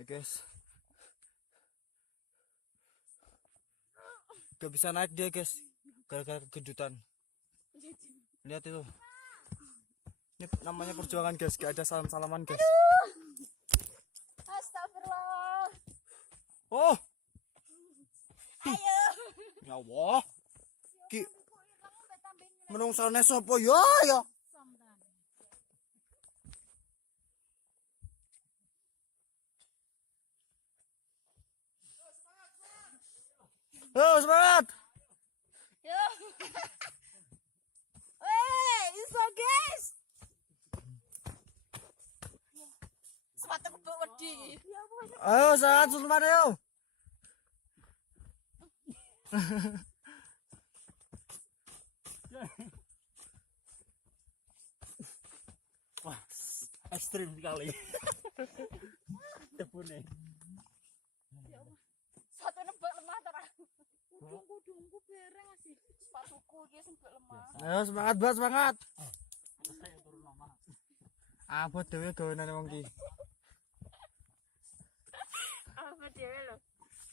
Ya guys, gak bisa naik dia guys, gara-gara kegedutan. Lihat itu, ini namanya perjuangan guys, gak ada salam-salaman guys. Astagfirullah. Oh, Ayo. ya Allah, ki menungsane sapa ya ya. Semangat. Yo. Weh, iso guys. Sepatu kebuk wedi. Ayo semangat Sulman yo. Wah, ekstrim sekali. Tepune. Sepatu nebak lemah ta. Kudungku bereng sih. Sepatuku dia sempet lemah. Ayo semangat banget semangat. Apa dhewe gawenane wong ki? Apa dhewe lho.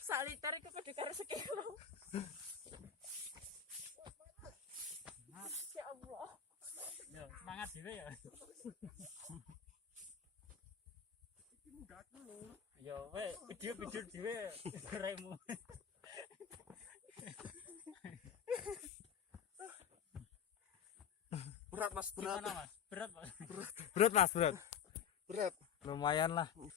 Sak liter iku kudu karo sekilo. Ya Allah. Yo, semangat dhewe ya. Yo, video dhewe remu. Berat mas, berat. Gimana, Mas? Berat, Mas. Berat mas, berat. Berat. Lumayan lah.